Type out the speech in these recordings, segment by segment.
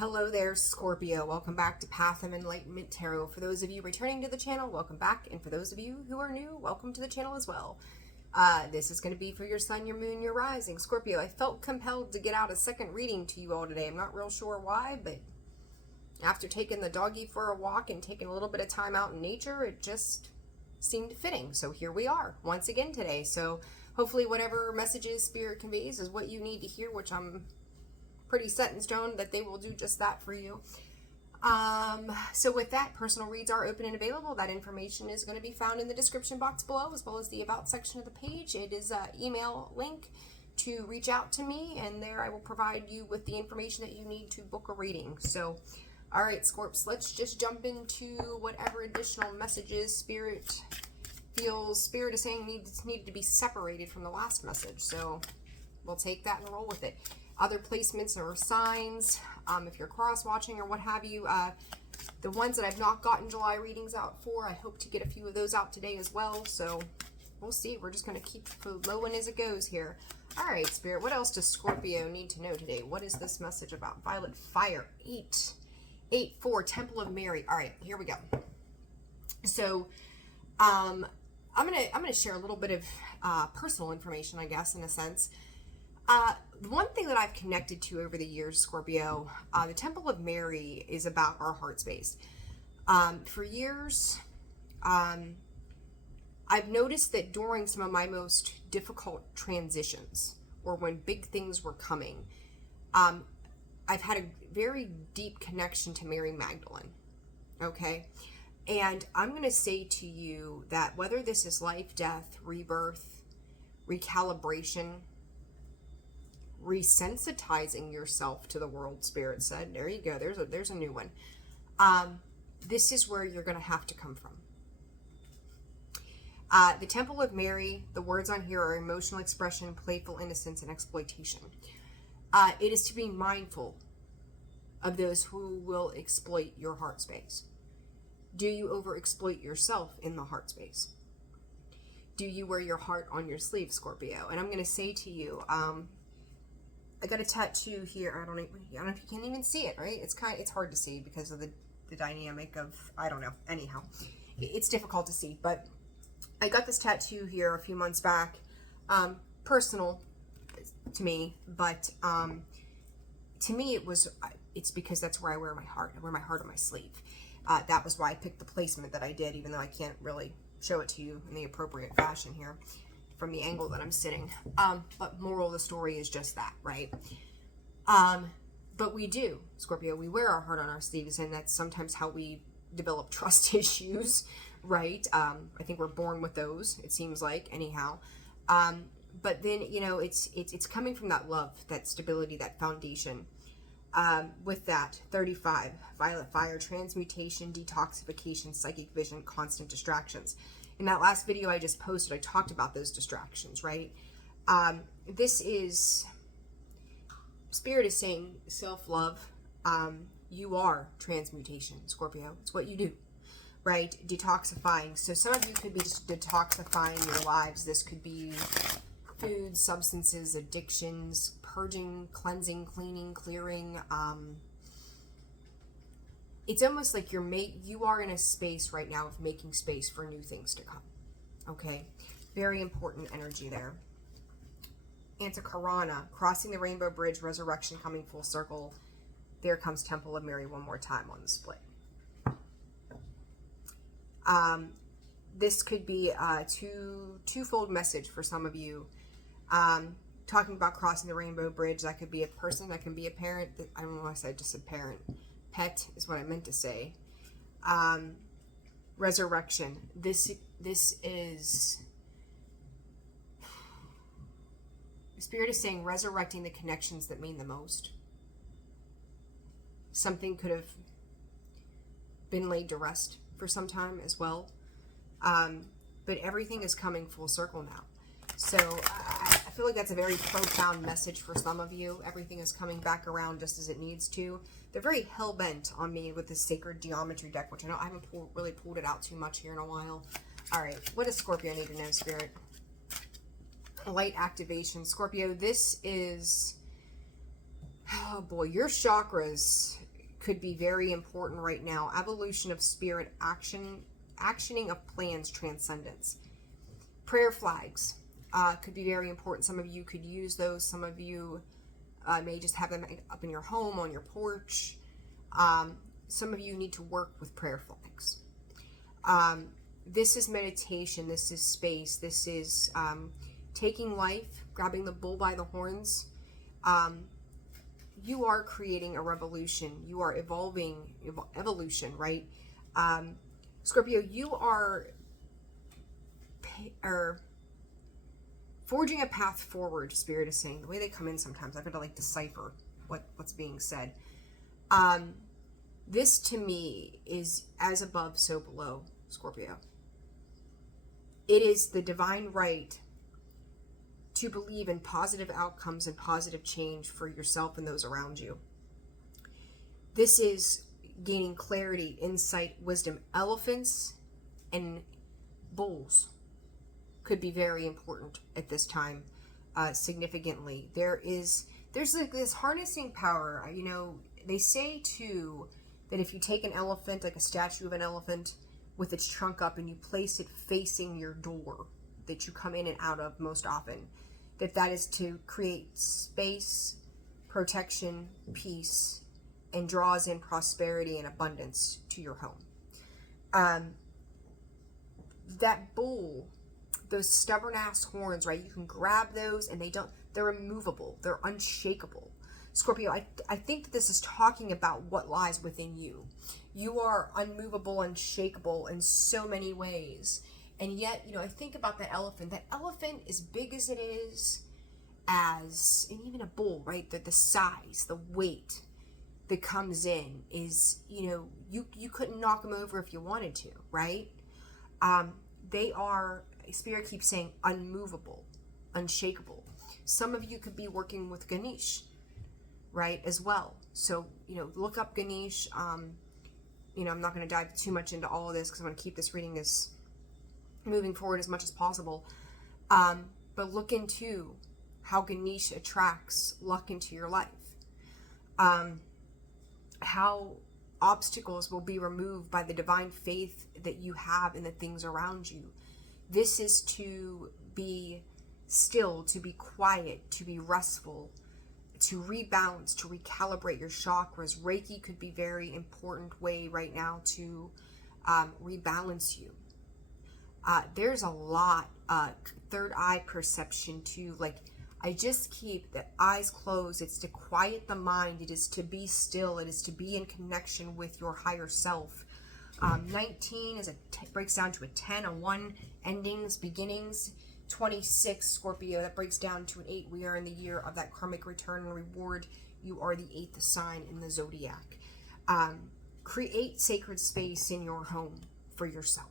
Hello there, Scorpio. Welcome back to Path of Enlightenment Tarot. For those of you returning to the channel, welcome back. And for those of you who are new, welcome to the channel as well. This is going to be for your sun, your moon, your rising. Scorpio, I felt compelled to get out a second reading to you all today. I'm not real sure why, but after taking the doggy for a walk and taking a little bit of time out in nature, it just seemed fitting. So here we are once again today. So hopefully whatever messages Spirit conveys is what you need to hear, which I'm pretty set in stone that they will do just that for you. So with that, personal reads are open and available. That information is going to be found in the description box below, as well as the about section of the page. It is an email link to reach out to me, and there I will provide you with the information that you need to book a reading. So, all right, Scorps, let's just jump into whatever additional messages Spirit feels Spirit is saying needed to be separated from the last message. So we'll take that and roll with it. Other placements or signs, if you're cross-watching or what have you, the ones that I've not gotten July readings out for, I hope to get a few of those out today as well, so we'll see. We're just going to keep flowing as it goes here. All right, Spirit, what else does Scorpio need to know today? What is this message about? Violet Fire, 8-4, Temple of Mary. All right, here we go. So, I'm gonna share a little bit of personal information, I guess, in a sense. The one thing that I've connected to over the years, Scorpio, the Temple of Mary is about our heart space. For years, I've noticed that during some of my most difficult transitions, or when big things were coming, I've had a very deep connection to Mary Magdalene, okay? And I'm going to say to you that whether this is life, death, rebirth, recalibration, resensitizing yourself to the world, Spirit said. There you go. There's a new one. This is where you're going to have to come from. The Temple of Mary, the words on here are emotional expression, playful innocence, and exploitation. It is to be mindful of those who will exploit your heart space. Do you overexploit yourself in the heart space? Do you wear your heart on your sleeve, Scorpio? And I'm going to say to you, I got a tattoo here. I don't know if you can even see it, right? It's hard to see because of the dynamic of, I don't know. Anyhow, it's difficult to see, but I got this tattoo here a few months back. Personal to me, but to me it's because that's where I wear my heart. I wear my heart on my sleeve. That was why I picked the placement that I did, even though I can't really show it to you in the appropriate fashion here from the angle that I'm sitting. But moral of the story is just that, right? But we do, Scorpio, we wear our heart on our sleeves, and that's sometimes how we develop trust issues, right? I think we're born with those, it seems like, anyhow. But then, you know, it's coming from that love, that stability, that foundation. With that, 35, Violet Fire, transmutation, detoxification, psychic vision, constant distractions. In that last video I just posted, I talked about those distractions, right? This is, Spirit is saying self-love. You are transmutation, Scorpio. It's what you do, right? Detoxifying. So some of you could be just detoxifying your lives. This could be food, substances, addictions, purging, cleansing, cleaning, clearing. It's almost like you are in a space right now of making space for new things to come. Okay? Very important energy there. Antakarana, crossing the rainbow bridge, resurrection coming full circle. There comes Temple of Mary one more time on the split. This could be a twofold message for some of you. Talking about crossing the rainbow bridge, that could be a person, that can be a parent. I don't know why I said just a parent. Pet is what I meant to say. Resurrection. This is, Spirit is saying resurrecting the connections that mean the most. Something could have been laid to rest for some time as well. But everything is coming full circle now. So I feel like that's a very profound message for some of you. Everything is coming back around just as it needs to. They're very hell-bent on me with this Sacred Geometry deck, which I know I haven't really pulled it out too much here in a while. All right, what does Scorpio need to know, Spirit? Light activation. Scorpio, this is, oh boy, your chakras could be very important right now. Evolution of spirit, actioning of plans, transcendence. Prayer flags could be very important. Some of you could use those. Some of you may just have them up in your home, on your porch. Some of you need to work with prayer flags. This is meditation. This is space. This is taking life, grabbing the bull by the horns. You are creating a revolution. You are evolution, right? Scorpio, you are forging a path forward, Spirit is saying. The way they come in sometimes, I've got to like decipher what's being said. This to me is as above, so below, Scorpio. It is the divine right to believe in positive outcomes and positive change for yourself and those around you. This is gaining clarity, insight, wisdom. Elephants and bulls could be very important at this time, significantly. There's like this harnessing power. You know, they say too that if you take an elephant, like a statue of an elephant with its trunk up, and you place it facing your door that you come in and out of most often, that is to create space, protection, peace, and draws in prosperity and abundance to your home. That bull, those stubborn ass horns, right? You can grab those and they're immovable. They're unshakable. Scorpio, I think that this is talking about what lies within you. You are unmovable, unshakable in so many ways. And yet, you know, I think about that elephant. That elephant, as big as it is, and even a bull, right? The size, the weight that comes in is, you know, you couldn't knock them over if you wanted to, right? They are, Spirit keeps saying, unmovable, unshakable. Some of you could be working with Ganesh, right, as well. So, you know, look up Ganesh. You know, I'm not going to dive too much into all of this because I want to keep this reading as moving forward as much as possible. But look into how Ganesh attracts luck into your life. How obstacles will be removed by the divine faith that you have in the things around you. This is to be still, to be quiet, to be restful, to rebalance, to recalibrate your chakras. Reiki could be very important way right now to rebalance you. There's a lot, third eye perception too. Like, I just keep the eyes closed. It's to quiet the mind. It is to be still. It is to be in connection with your higher self. 19 is breaks down to a 10, a 1, endings, beginnings. 26, Scorpio, that breaks down to an 8. We are in the year of that karmic return and reward. You are the 8th sign in the zodiac. Create sacred space in your home for yourself.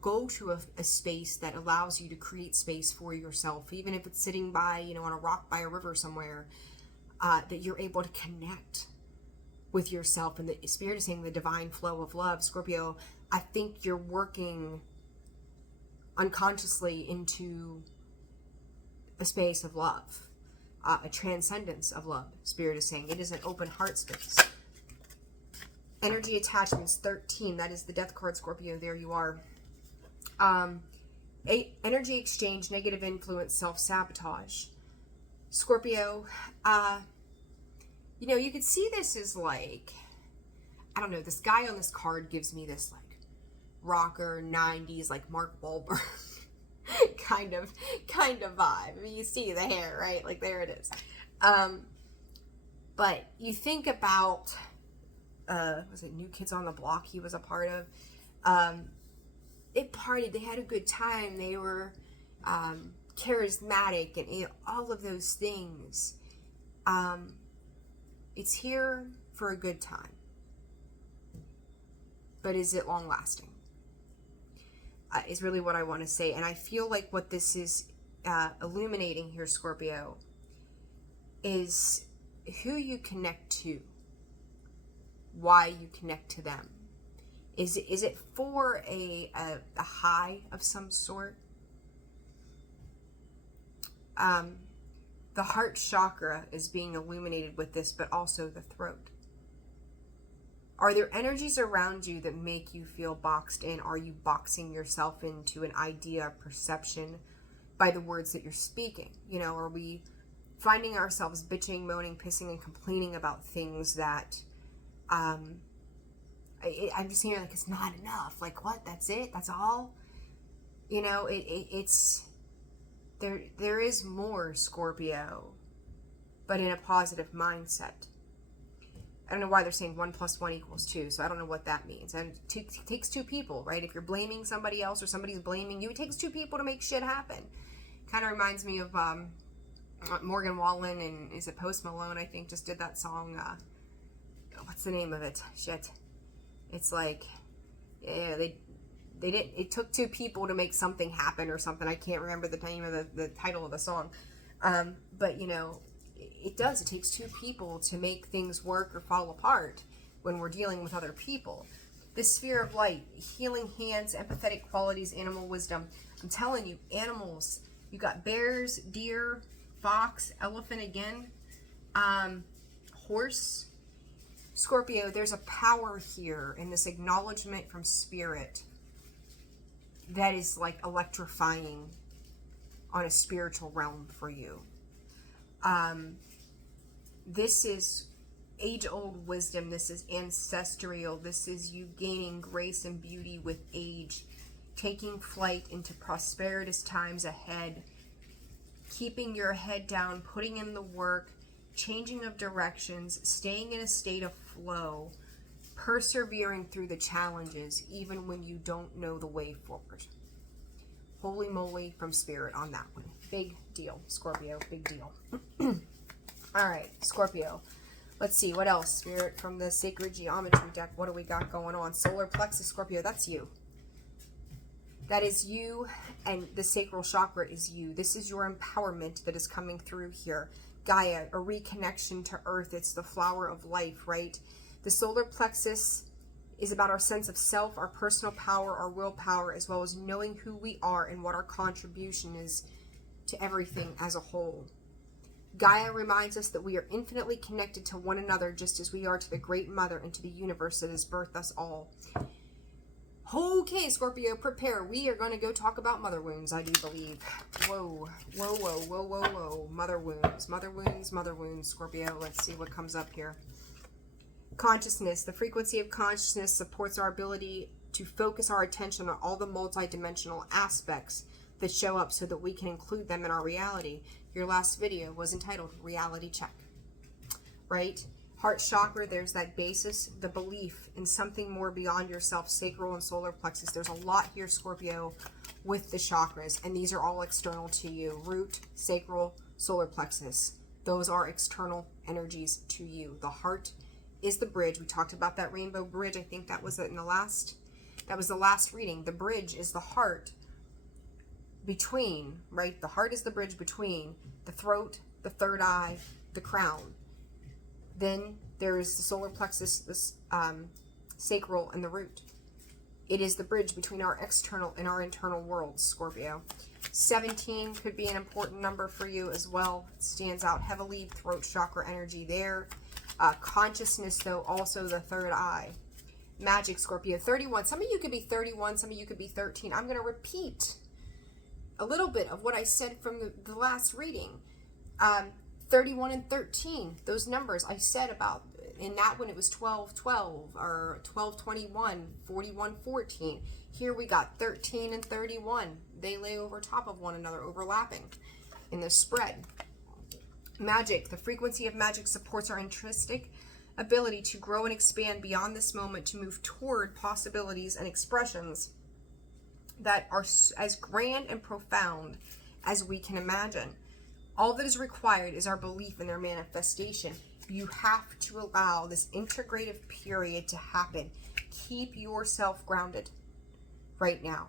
Go to a space that allows you to create space for yourself, even if it's sitting by, on a rock by a river somewhere, that you're able to connect with yourself. And the Spirit is saying the divine flow of love. Scorpio, I think you're working unconsciously into a space of love, a transcendence of love. Spirit is saying it is an open heart space. Energy attachments, 13. That is the death card, Scorpio. There you are. Energy exchange, negative influence, self-sabotage. Scorpio, you could see this as like, I don't know, this guy on this card gives me this like rocker 90s, like Mark Wahlberg kind of vibe. I mean, you see the hair, right? Like, there it is. But you think about, was it New Kids on the Block he was a part of? It partied, they had a good time, they were charismatic, and all of those things. It's here for a good time. But is it long lasting? Is really what I want to say. And I feel like what this is illuminating here, Scorpio, is who you connect to, why you connect to them. Is it for a high of some sort? The heart chakra is being illuminated with this, but also the throat. Are there energies around you that make you feel boxed in? Are you boxing yourself into an idea, perception by the words that you're speaking? You know, are we finding ourselves bitching, moaning, pissing, and complaining about things that I'm just hearing like it's not enough. Like, what? That's it? That's all? You know, it's there is more, Scorpio, but in a positive mindset. I don't know why they're saying 1 + 1 = 2, so I don't know what that means. And it takes two people, right? If you're blaming somebody else or somebody's blaming you, it takes two people to make shit happen. Kind of reminds me of Morgan Wallen and is it Post Malone, I think, just did that song. What's the name of it? Shit. It's like, yeah, they didn't. It took two people to make something happen or something. I can't remember the name of the title of the song. But you know, it does. It takes two people to make things work or fall apart when we're dealing with other people. This sphere of light, healing hands, empathetic qualities, animal wisdom. I'm telling you, animals. You got bears, deer, fox, elephant again, horse. Scorpio, there's a power here in this acknowledgement from spirit that is like electrifying on a spiritual realm for you. This is age-old wisdom. This is ancestral. This is you gaining grace and beauty with age, taking flight into prosperous times ahead, keeping your head down, putting in the work, changing of directions, staying in a state of flow, persevering through the challenges, even when you don't know the way forward. Holy moly from spirit on that one. Big deal, Scorpio. Big deal. All right, Scorpio. Let's see, what else? Spirit from the Sacred Geometry deck. What do we got going on? Solar Plexus, Scorpio, that's you. That is you, and the sacral chakra is you. This is your empowerment that is coming through here. Gaia, a reconnection to Earth. It's the flower of life, right? The solar plexus is about our sense of self, our personal power, our willpower, as well as knowing who we are and what our contribution is to everything as a whole. Gaia reminds us that we are infinitely connected to one another, just as we are to the Great Mother and to the universe that has birthed us all. Okay, Scorpio, prepare. We are going to go talk about mother wounds, I do believe. Whoa, whoa, whoa, whoa, whoa, whoa. Mother wounds, mother wounds, mother wounds, Scorpio. Let's see what comes up here. Consciousness. The frequency of consciousness supports our ability to focus our attention on all the multidimensional aspects that show up so that we can include them in our reality. Your last video was entitled Reality Check, right? Heart chakra, there's that basis, the belief in something more beyond yourself, sacral and solar plexus. There's a lot here, Scorpio, with the chakras, and these are all external to you. Root, sacral, solar plexus. Those are external energies to you. The heart is the bridge. We talked about that rainbow bridge. I think that was in the last, that was the last reading. The bridge is the heart between, right? The heart is the bridge between the throat, the third eye, the crown. Then there is the solar plexus, the sacral, and the root. It is the bridge between our external and our internal worlds, Scorpio. 17 could be an important number for you as well. It stands out heavily, throat chakra energy there. Consciousness, though, also the third eye. Magic, Scorpio. 31. Some of you could be 31, some of you could be 13. I'm going to repeat a little bit of what I said from the last reading. 31 and 13, those numbers I said about, in that one it was 12-12 or 12-21, 41-14. Here we got 13 and 31. They lay over top of one another, overlapping in the spread. Magic, the frequency of magic supports our intrinsic ability to grow and expand beyond this moment, to move toward possibilities and expressions that are as grand and profound as we can imagine. All that is required is our belief in their manifestation. You have to allow this integrative period to happen. Keep yourself grounded right now.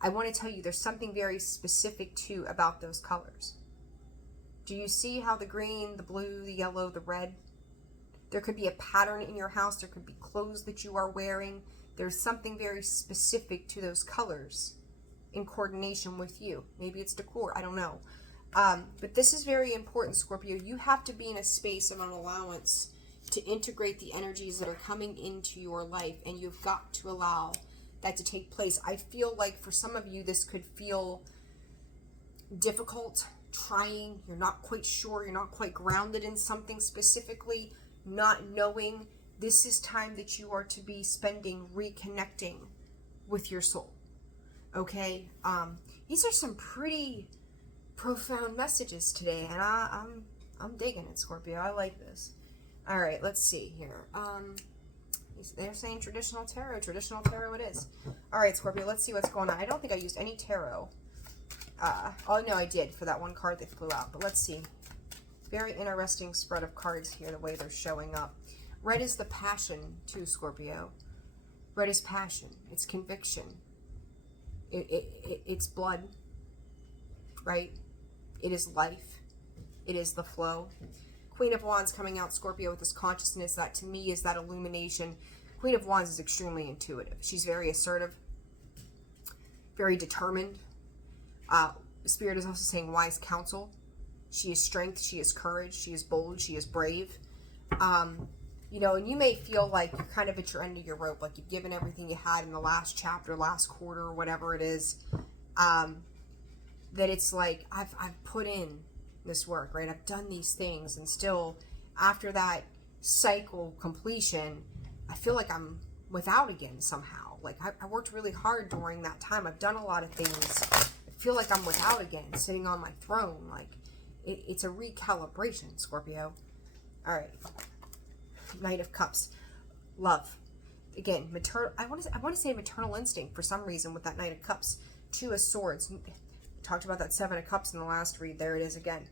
I want to tell you there's something very specific too about those colors. Do you see how the green, the blue, the yellow, the red? There could be a pattern in your house. There could be clothes that you are wearing. There's something very specific to those colors in coordination with you. Maybe it's decor. I don't know. But this is very important, Scorpio. You have to be in a space of an allowance to integrate the energies that are coming into your life, and you've got to allow that to take place. I feel like for some of you, this could feel difficult, trying, you're not quite sure, you're not quite grounded in something specifically, not knowing. This is time that you are to be spending reconnecting with your soul. Okay, these are some pretty profound messages today, and I'm digging it, Scorpio. I like this. All right, let's see here. They're saying traditional tarot. Traditional tarot it is. All right, Scorpio, let's see what's going on. I don't think I used any tarot. Oh, no, I did for that one card that flew out. But let's see. Very interesting spread of cards here, the way they're showing up. Red is the passion, too, Scorpio. Red is passion. It's conviction. It's blood, right? It is life. It is the flow. Queen of Wands coming out, Scorpio, with this consciousness that to me is that illumination. Queen of Wands is extremely intuitive. She's very assertive, very determined. Spirit is also saying wise counsel. She is strength. She is courage. She is bold. She is brave. You know, and you may feel like you're kind of at your end of your rope, like you've given everything you had in the last chapter, last quarter, or whatever it is. That it's like, I've put in this work, right? I've done these things, and still after that cycle completion, I feel like I'm without again somehow. Like I worked really hard during that time. I've done a lot of things. I feel like I'm without again, sitting on my throne. Like it's a recalibration, Scorpio. All right, Knight of Cups, love. Again, maternal. I want to say maternal instinct for some reason with that Knight of Cups. Two of Swords. Talked about that Seven of Cups in the last read. There it is again.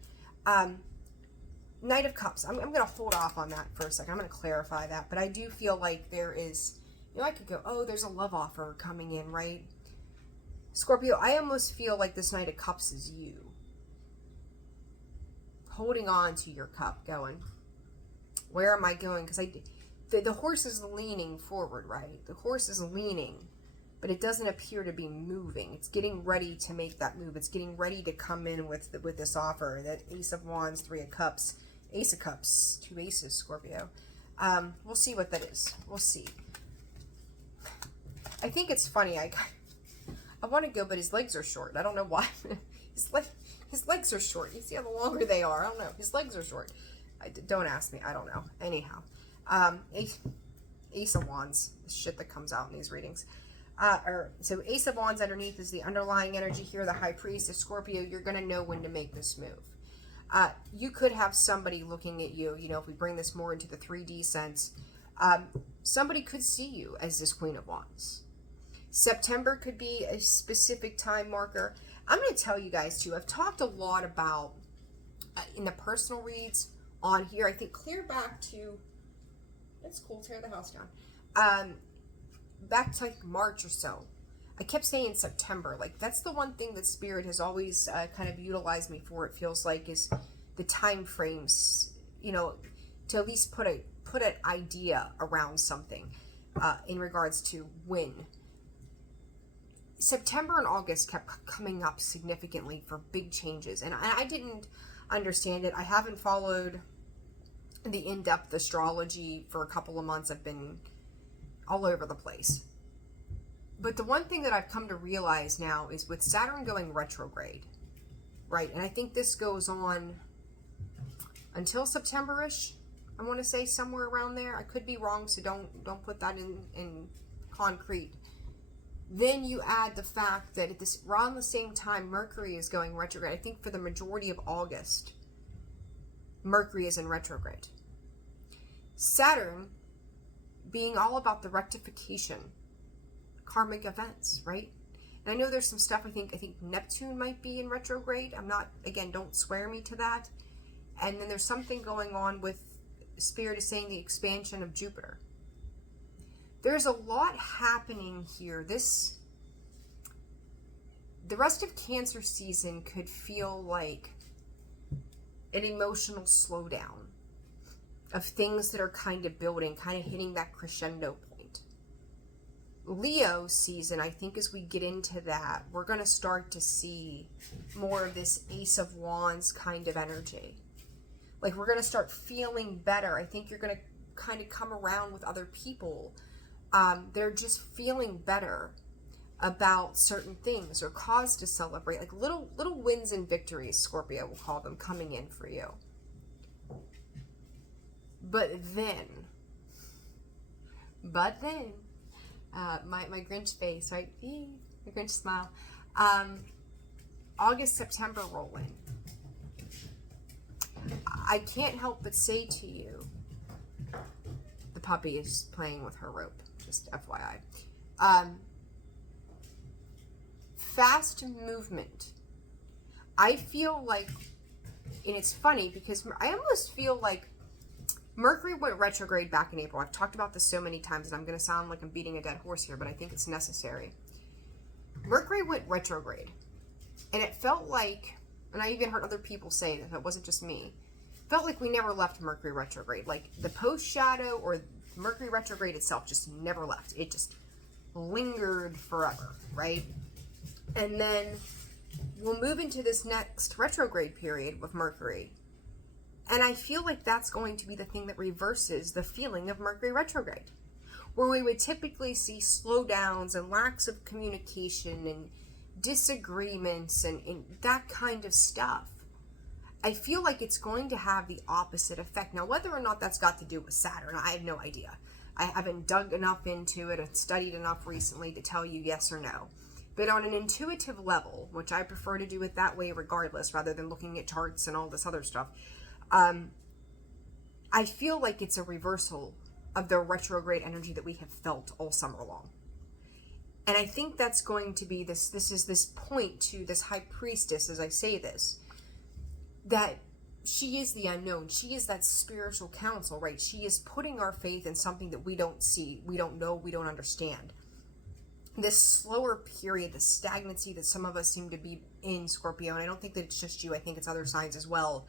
Knight of Cups. I'm going to hold off on that for a second. I'm going to clarify that. But I do feel like there is, you know, I could go, oh, there's a love offer coming in, right? Scorpio, I almost feel like this Knight of Cups is you. Holding on to your cup, going, where am I going? Because the horse is leaning forward, right? The horse is leaning, but it doesn't appear to be moving. It's getting ready to make that move. It's getting ready to come in with this offer. That Ace of Wands, Three of Cups, Ace of Cups, two aces, Scorpio. We'll see what that is. We'll see. I think it's funny. I want to go, but his legs are short. I don't know why. His legs are short. You see how the longer they are. I don't know. His legs are short. Don't ask me. I don't know. Anyhow, Ace of Wands. The shit that comes out in these readings. So Ace of Wands underneath is the underlying energy here. The High Priest of Scorpio. You're going to know when to make this move. You could have somebody looking at you. You know, if we bring this more into the 3D sense, somebody could see you as this Queen of Wands. September could be a specific time marker. I'm going to tell you guys too. I've talked a lot about in the personal reads on here. I think clear back to, that's cool, tear the house down. Back to like March or so. I kept saying September. Like that's the one thing that Spirit has always kind of utilized me for, it feels like, is the time frames, you know, to at least put an idea around something in regards to when. September and August kept coming up significantly for big changes, and I didn't understand it. I haven't followed the in-depth astrology for a couple of months. I've been all over the place. But the one thing that I've come to realize now is with Saturn going retrograde, right? And I think this goes on until September-ish. I want to say somewhere around there. I could be wrong, so don't put that in concrete. Then you add the fact that around the same time Mercury is going retrograde. I think for the majority of August, Mercury is in retrograde. Saturn being all about the rectification, karmic events, right? And I know there's some stuff, I think Neptune might be in retrograde. I'm not, again, don't swear me to that. And then there's something going on with, Spirit is saying, the expansion of Jupiter. There's a lot happening here. The rest of Cancer season could feel like an emotional slowdown of things that are kind of building, kind of hitting that crescendo point. Leo season, I think as we get into that, we're going to start to see more of this Ace of Wands kind of energy. Like we're going to start feeling better. I think you're going to kind of come around with other people. They're just feeling better about certain things or cause to celebrate, like little wins and victories, Scorpio will call them, coming in for you. But then, my Grinch face, right? The Grinch smile. August, September roll in. I can't help but say to you, the puppy is playing with her rope, just FYI. Fast movement. I feel like, and it's funny because I almost feel like Mercury went retrograde back in April. I've talked about this so many times, and I'm going to sound like I'm beating a dead horse here, but I think it's necessary. Mercury went retrograde, and it felt like, and I even heard other people say that it wasn't just me, felt like we never left Mercury retrograde. Like the post shadow or Mercury retrograde itself just never left. It just lingered forever, right? And then we'll move into this next retrograde period with Mercury. And I feel like that's going to be the thing that reverses the feeling of Mercury retrograde, where we would typically see slowdowns and lacks of communication and disagreements and that kind of stuff. I feel like it's going to have the opposite effect. Now, whether or not that's got to do with Saturn, I have no idea. I haven't dug enough into it and studied enough recently to tell you yes or no. But on an intuitive level, which I prefer to do it that way regardless, rather than looking at charts and all this other stuff, I feel like it's a reversal of the retrograde energy that we have felt all summer long. And I think that's going to be this is this point to this high priestess, as I say this, that she is the unknown. She is that spiritual counsel, right? She is putting our faith in something that we don't see, we don't know, we don't understand. This slower period, the stagnancy that some of us seem to be in, Scorpio, and I don't think that it's just you, I think it's other signs as well.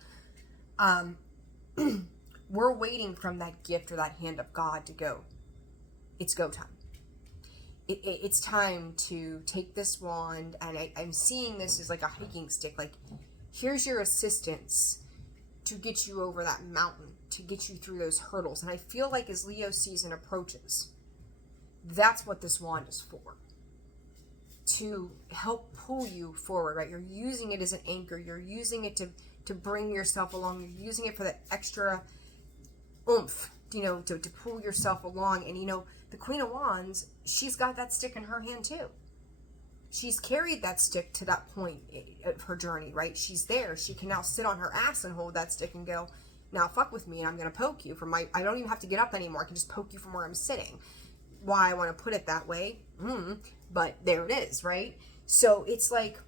We're waiting from that gift or that hand of God to go. It's go time. It's time to take this wand, and I'm seeing this as like a hiking stick. Like, here's your assistance to get you over that mountain, to get you through those hurdles. And I feel like as Leo season approaches, that's what this wand is for. To help pull you forward, right? You're using it as an anchor. You're using it to bring yourself along. You're using it for that extra oomph, to pull yourself along. And, the Queen of Wands, she's got that stick in her hand too. She's carried that stick to that point of her journey, right? She's there. She can now sit on her ass and hold that stick and go, now fuck with me and I'm going to poke you I don't even have to get up anymore. I can just poke you from where I'm sitting. Why I want to put it that way. But there it is, right? So it's like,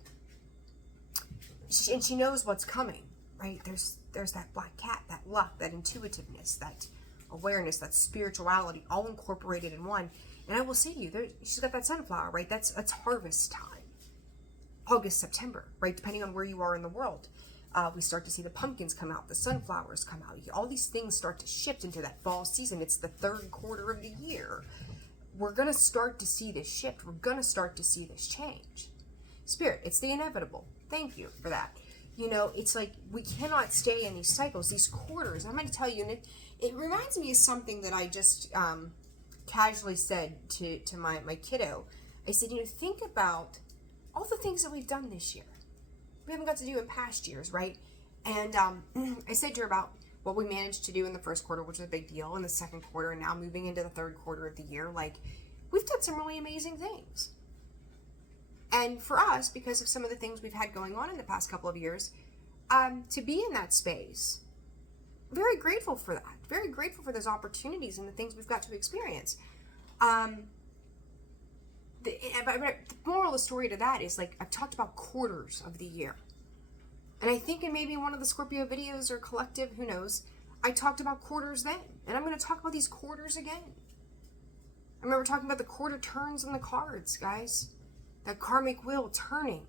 and she knows what's coming, right? There's that black cat, that luck, that intuitiveness, that awareness, that spirituality, all incorporated in one. And I will say to you, she's got that sunflower, right? That's harvest time. August, September, right? Depending on where you are in the world. We start to see the pumpkins come out, the sunflowers come out. All these things start to shift into that fall season. It's the third quarter of the year. We're going to start to see this shift. We're going to start to see this change. Spirit, it's the inevitable. Thank you for that. It's like we cannot stay in these cycles, these quarters. I'm going to tell you, and it reminds me of something that I just casually said to my kiddo. I said, think about all the things that we've done this year. We haven't got to do in past years, right? And I said to her about what we managed to do in the first quarter, which was a big deal, in the second quarter, and now moving into the third quarter of the year. Like, we've done some really amazing things. And for us, because of some of the things we've had going on in the past couple of years, to be in that space, very grateful for that. Very grateful for those opportunities and the things we've got to experience. The moral of the story to that is, like, I've talked about quarters of the year. And I think in maybe one of the Scorpio videos or collective, who knows, I talked about quarters then. And I'm going to talk about these quarters again. I remember talking about the quarter turns in the cards, guys. That karmic wheel turning.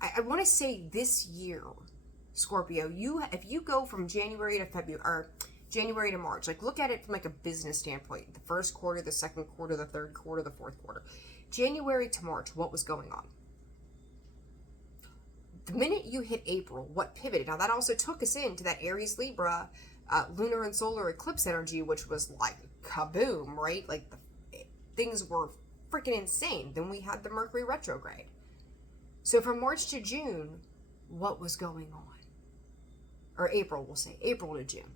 I want to say this year, Scorpio, if you go from January to February, or January to March, like, look at it from like a business standpoint. The first quarter, the second quarter, the third quarter, the fourth quarter. January to March, what was going on? The minute you hit April, what pivoted? Now, that also took us into that Aries Libra lunar and solar eclipse energy, which was like kaboom, right? Like things were freaking insane. Then we had the Mercury retrograde. So from March to June, what was going on? Or April, we'll say, April to June.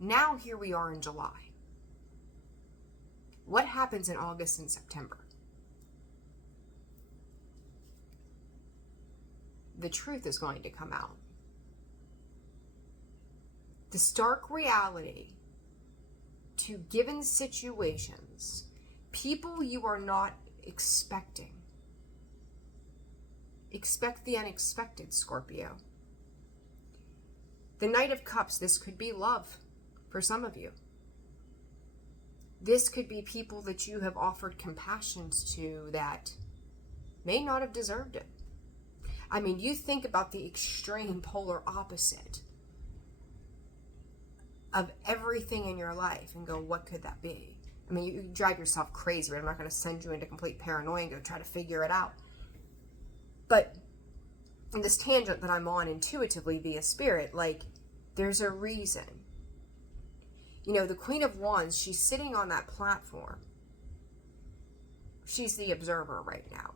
Now here we are in July. What happens in August and September? The truth is going to come out. The stark reality to given situations, people you are not expecting. Expect the unexpected, Scorpio. The Knight of Cups, this could be love for some of you. This could be people that you have offered compassion to that may not have deserved it. I mean, you think about the extreme polar opposite of everything in your life and go, what could that be? I mean, you drive yourself crazy, right? I'm not going to send you into complete paranoia and go try to figure it out. But in this tangent that I'm on intuitively via spirit, like, there's a reason. You know, the Queen of Wands, she's sitting on that platform. She's the observer right now.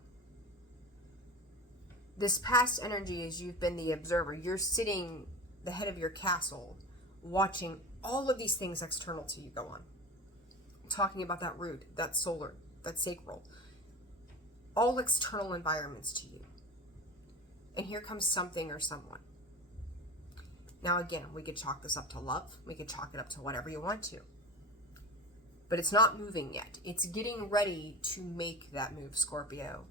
This past energy is you've been the observer. You're sitting the head of your castle, watching all of these things external to you go on. I'm talking about that root, that solar, that sacral. All external environments to you. And here comes something or someone. Now again, we could chalk this up to love. We could chalk it up to whatever you want to. But it's not moving yet. It's getting ready to make that move, Scorpio.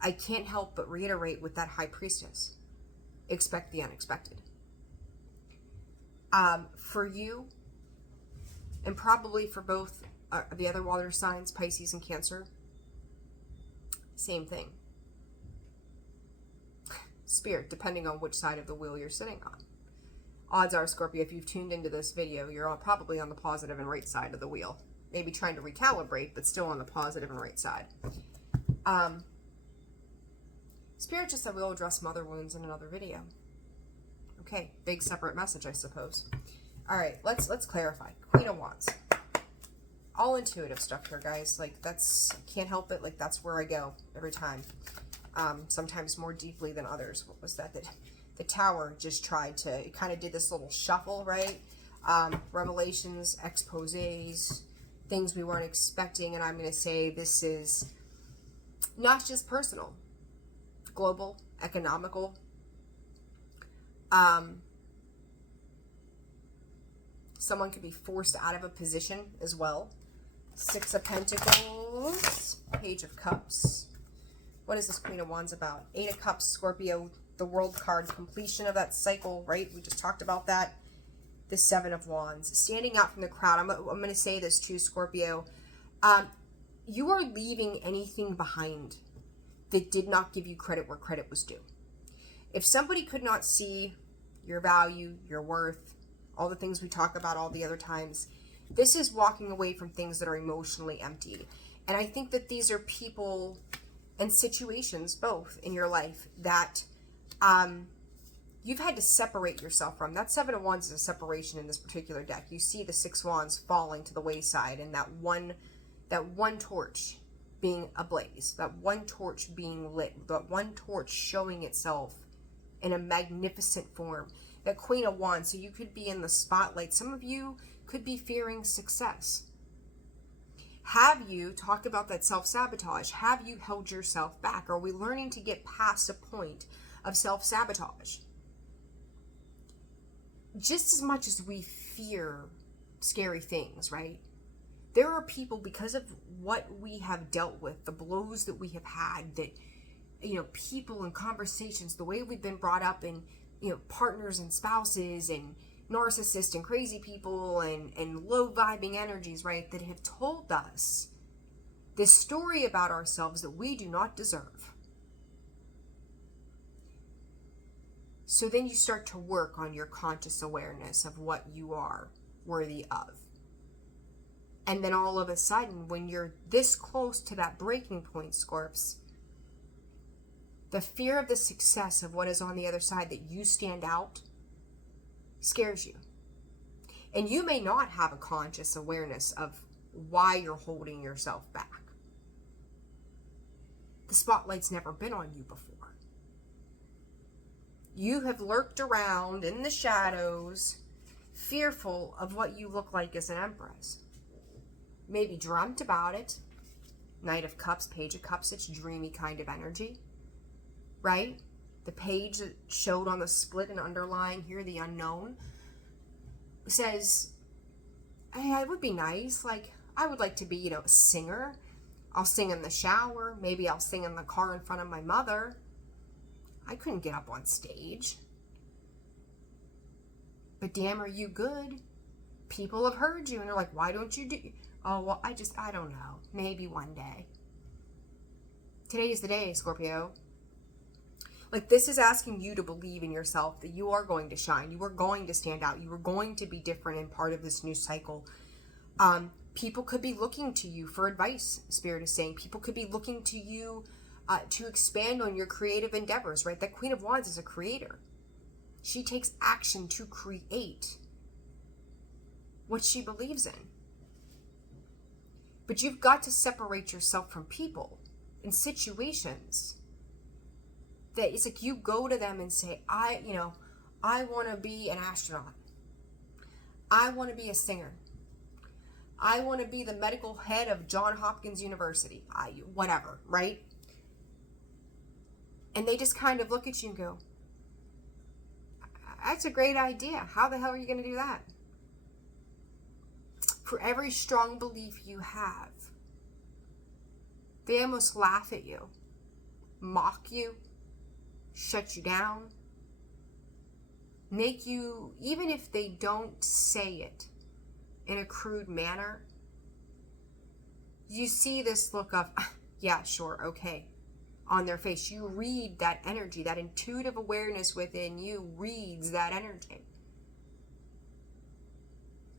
I can't help but reiterate with that High Priestess. Expect the unexpected. For you, and probably for both the other water signs, Pisces and Cancer, same thing. Spirit, depending on which side of the wheel you're sitting on. Odds are, Scorpio, if you've tuned into this video, you're probably on the positive and right side of the wheel. Maybe trying to recalibrate, but still on the positive and right side. Spirit just said we'll address mother wounds in another video. Okay, big separate message, I suppose. All right, let's clarify. Queen of Wands. All intuitive stuff here, guys. Like, that's, can't help it. Like, that's where I go every time. Sometimes more deeply than others. What was that? The Tower just tried to, it kind of did this little shuffle, right? Revelations, exposés, things we weren't expecting. And I'm going to say this is not just personal, global, economical. Someone could be forced out of a position as well. Six of Pentacles, Page of Cups. What is this Queen of Wands about? Eight of Cups, Scorpio, the World card, completion of that cycle, right? We just talked about that. The Seven of Wands, standing out from the crowd. I'm going to say this too, Scorpio. You are leaving anything behind that did not give you credit where credit was due. If somebody could not see your value, your worth, all the things we talk about all the other times, this is walking away from things that are emotionally empty. And I think that these are people and situations, both in your life, that you've had to separate yourself from. That Seven of Wands is a separation in this particular deck. You see the Six Wands falling to the wayside, and that one torch being ablaze, that one torch being lit, that one torch showing itself in a magnificent form. That Queen of Wands, so you could be in the spotlight. Some of you could be fearing success. Have you, talk about that self-sabotage, have you held yourself back? Are we learning to get past a point of self-sabotage? Just as much as we fear scary things, right? There are people, because of what we have dealt with, the blows that we have had, that, you know, people and conversations, the way we've been brought up, and, you know, partners and spouses and narcissists and crazy people and low vibing energies, right, that have told us this story about ourselves that we do not deserve. So then you start to work on your conscious awareness of what you are worthy of. And then all of a sudden, when you're this close to that breaking point, Scorps, the fear of the success of what is on the other side, that you stand out, scares you. And you may not have a conscious awareness of why you're holding yourself back. The spotlight's never been on you before. You have lurked around in the shadows, fearful of what you look like as an empress. Maybe dreamt about it. Knight of Cups, Page of Cups, it's dreamy kind of energy, right? The page that showed on the split and underlying here, the unknown, says, hey, it would be nice. Like, I would like to be, a singer. I'll sing in the shower. Maybe I'll sing in the car in front of my mother. I couldn't get up on stage. But damn, are you good? People have heard you and they're like, why don't you do? Oh, well, I don't know. Maybe one day. Today is the day, Scorpio. Like, this is asking you to believe in yourself, that you are going to shine. You are going to stand out. You are going to be different and part of this new cycle. People could be looking to you for advice, Spirit is saying. People could be looking to you to expand on your creative endeavors, right? That Queen of Wands is a creator. She takes action to create what she believes in. But you've got to separate yourself from people and situations that it's like you go to them and say, I want to be an astronaut. I want to be a singer. I want to be the medical head of Johns Hopkins University. Whatever, right? And they just kind of look at you and go, that's a great idea. How the hell are you going to do that? For every strong belief you have, they almost laugh at you, mock you, shut you down, make you, even if they don't say it in a crude manner, you see this look of, yeah, sure, okay, on their face. You read that energy, that intuitive awareness within you reads that energy.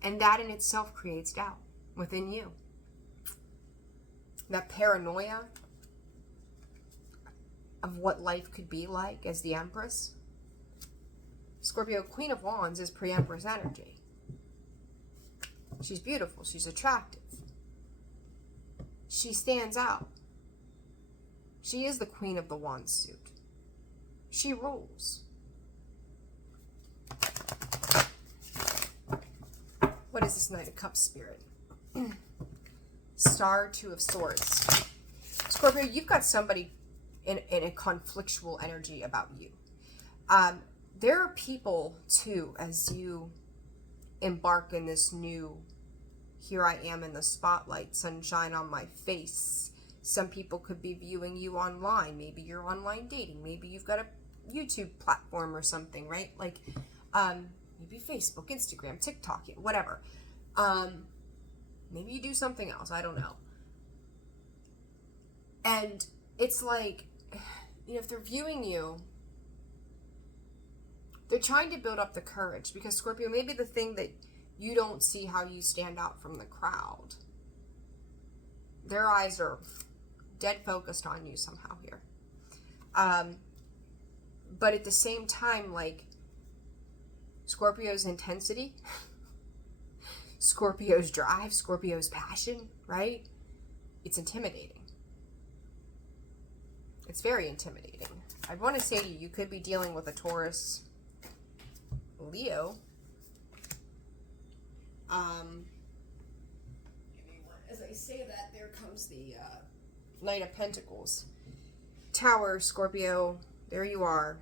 And that in itself creates doubt within you. That paranoia of what life could be like as the Empress. Scorpio, Queen of Wands is pre-Empress energy. She's beautiful. She's attractive. She stands out. She is the Queen of the Wands suit. She rules. What is this Knight of Cups, Spirit? Star, Two of Swords. Scorpio, you've got somebody in a conflictual energy about you. There are people, too, as you embark in this new, here I am in the spotlight, sunshine on my face. Some people could be viewing you online. Maybe you're online dating. Maybe you've got a YouTube platform or something, right? Like, maybe Facebook, Instagram, TikTok, whatever. Maybe you do something else. I don't know. And it's like, if they're viewing you, they're trying to build up the courage. Because Scorpio, maybe the thing that you don't see how you stand out from the crowd. Their eyes are dead focused on you somehow here. But at the same time, like, Scorpio's intensity, Scorpio's drive, Scorpio's passion, right? It's intimidating. It's very intimidating. I want to say to you, you could be dealing with a Taurus, Leo. As I say that, there comes the Knight of Pentacles. Tower, Scorpio, there you are.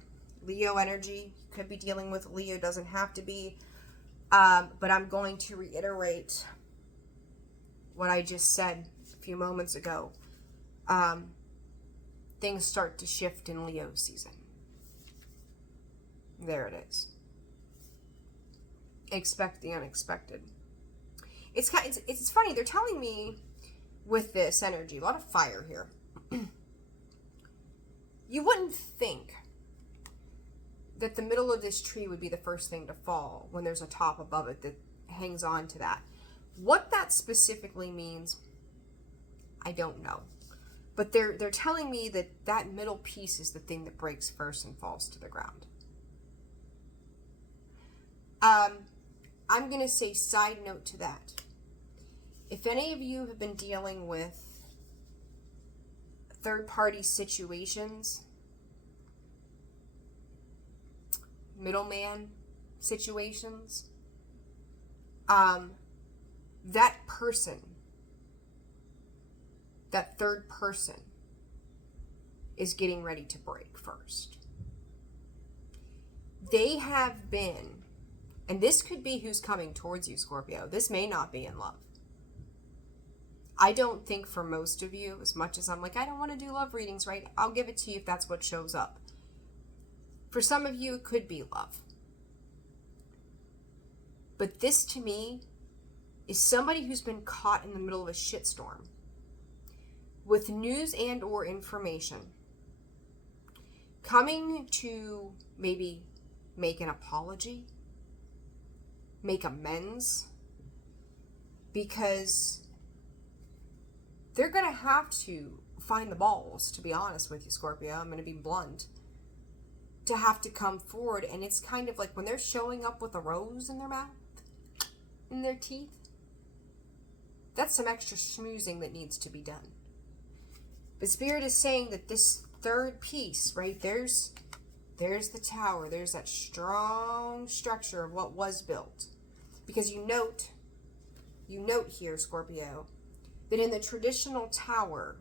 Leo energy, you could be dealing with Leo, doesn't have to be. But I'm going to reiterate what I just said a few moments ago. Things start to shift in Leo season. There it is. Expect the unexpected. It's funny. They're telling me with this energy, a lot of fire here. You wouldn't think that the middle of this tree would be the first thing to fall when there's a top above it that hangs on to that. What that specifically means, I don't know. But they're telling me that that middle piece is the thing that breaks first and falls to the ground. I'm going to say side note to that. If any of you have been dealing with third-party situations, middleman situations, that person, that third person, is getting ready to break first. They have been, and this could be who's coming towards you, Scorpio. This may not be in love. I don't think for most of you, as much as I'm like, I don't want to do love readings, right? I'll give it to you if that's what shows up. For some of you, it could be love. But this, to me, is somebody who's been caught in the middle of a shitstorm with news and or information, coming to maybe make an apology, make amends, because they're going to have to find the balls, to be honest with you, Scorpio. I'm going to be blunt. To have to come forward, and it's kind of like when they're showing up with a rose in their mouth, in their teeth, that's some extra schmoozing that needs to be done. But Spirit is saying that this third piece, right, there's the tower, there's that strong structure of what was built. Because you note here, Scorpio, that in the traditional tower,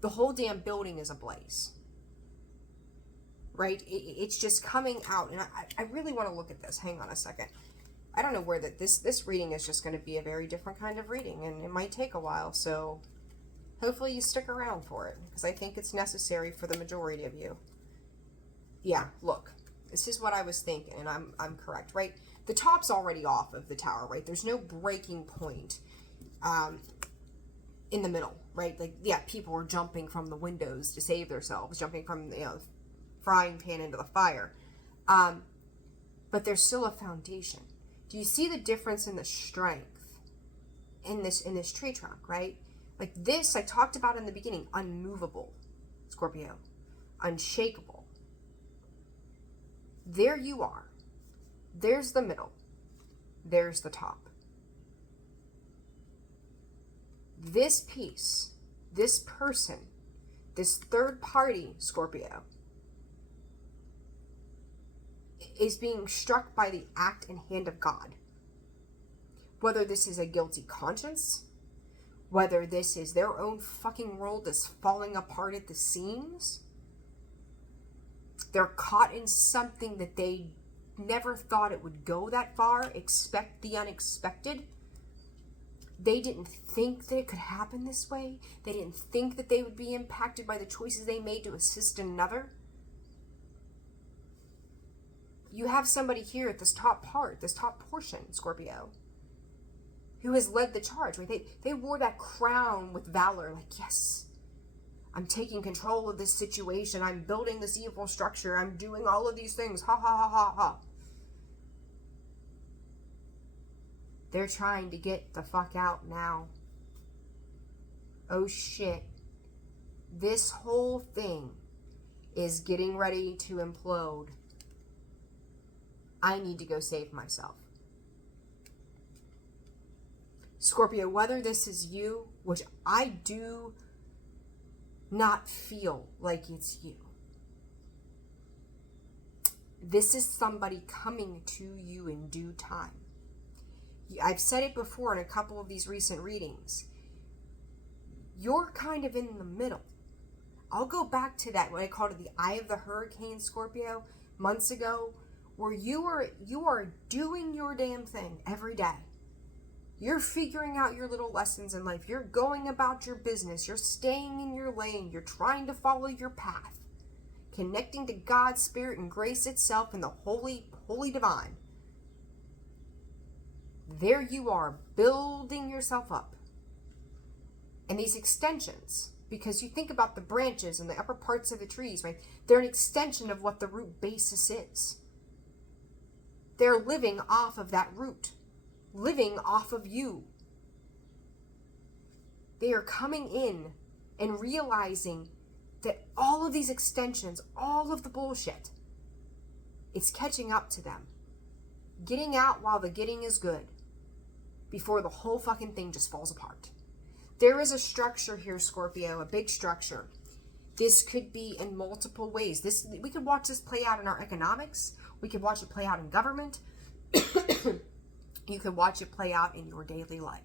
the whole damn building is ablaze. Right? It's just coming out. And I really want to look at this. Hang on a second. I don't know where that this reading is just going to be a very different kind of reading. And it might take a while. So hopefully you stick around for it. Because I think it's necessary for the majority of you. Yeah, look. This is what I was thinking. And I'm correct, right? The top's already off of the tower, right? There's no breaking point in the middle, right? Like, yeah, people are jumping from the windows to save themselves. Jumping from, frying pan into the fire. But there's still a foundation. Do you see the difference in the strength in this tree trunk, right? Like this, I talked about in the beginning, unmovable, Scorpio, unshakable. There you are. There's the middle. There's the top. This piece, this person, this third party, Scorpio, is being struck by the act and hand of God. Whether this is a guilty conscience, whether this is their own fucking world that's falling apart at the seams, they're caught in something that they never thought it would go that far. Expect the unexpected. They didn't think that it could happen this way. They didn't think that they would be impacted by the choices they made to assist another. You have somebody here at this top part, this top portion, Scorpio, who has led the charge, right? They wore that crown with valor, like, yes, I'm taking control of this situation. I'm building this evil structure. I'm doing all of these things. Ha, ha, ha, ha, ha. They're trying to get the fuck out now. Oh, shit. This whole thing is getting ready to implode. I need to go save myself. Scorpio, whether this is you, which I do not feel like it's you. This is somebody coming to you in due time. I've said it before in a couple of these recent readings. You're kind of in the middle. I'll go back to that, what I called it the eye of the hurricane, Scorpio, months ago, where you are doing your damn thing every day. You're figuring out your little lessons in life. You're going about your business. You're staying in your lane. You're trying to follow your path. Connecting to God's Spirit and grace itself and the holy, holy divine. There you are, building yourself up. And these extensions, because you think about the branches and the upper parts of the trees, right? They're an extension of what the root basis is. They're living off of that root. Living off of you. They are coming in and realizing that all of these extensions, all of the bullshit, it's catching up to them. getting out while the getting is good before the whole fucking thing just falls apart. There is a structure here, Scorpio, a big structure. This could be in multiple ways. We could watch this play out in our economics. We could watch it play out in government. You could watch it play out in your daily life.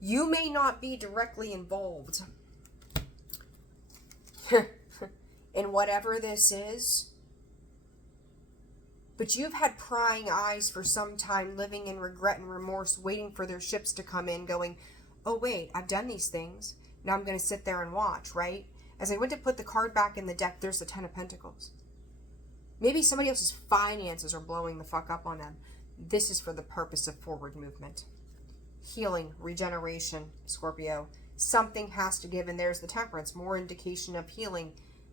You may not be directly involved in whatever this is, but you've had prying eyes for some time, living in regret and remorse, waiting for their ships to come in, going, oh wait, I've done these things. Now I'm going to sit there and watch, right? As I went to put the card back in the deck, there's the Ten of Pentacles. Maybe somebody else's finances are blowing the fuck up on them. This is for the purpose of forward movement. Healing, regeneration, Scorpio. Something has to give, and there's the Temperance. More indication of healing,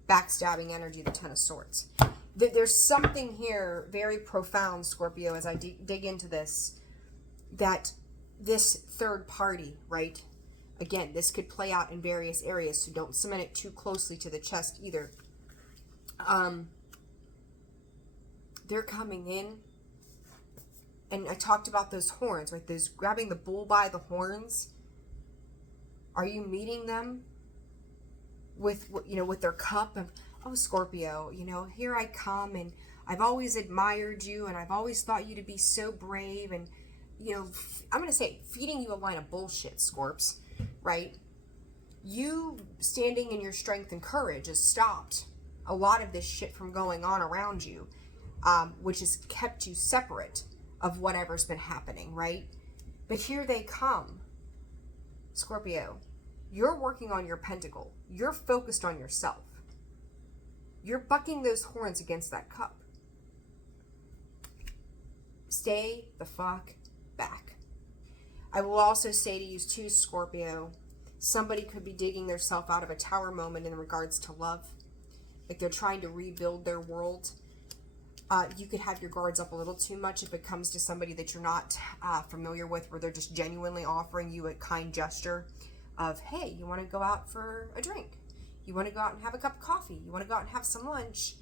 backstabbing energy, the Ten of Swords. There's something here very profound, Scorpio, as I dig into this, that this third party, right? Again, this could play out in various areas, so don't cement it too closely to the chest either. They're coming in, and I talked about those horns, right? Those grabbing the bull by the horns. Are you meeting them with, with their cup of, oh, Scorpio, here I come, and I've always admired you, and I've always thought you to be so brave, and, I'm going to say, feeding you a line of bullshit, Scorps, right? You standing in your strength and courage has stopped a lot of this shit from going on around you, which has kept you separate of whatever's been happening, right? But here they come. Scorpio, you're working on your pentacle. You're focused on yourself. You're bucking those horns against that cup. Stay the fuck back. I will also say to you too, Scorpio, somebody could be digging themselves out of a tower moment in regards to love. Like they're trying to rebuild their world. You could have your guards up a little too much if it comes to somebody that you're not familiar with, where they're just genuinely offering you a kind gesture of, hey, you want to go out for a drink? You want to go out and have a cup of coffee? You want to go out and have some lunch?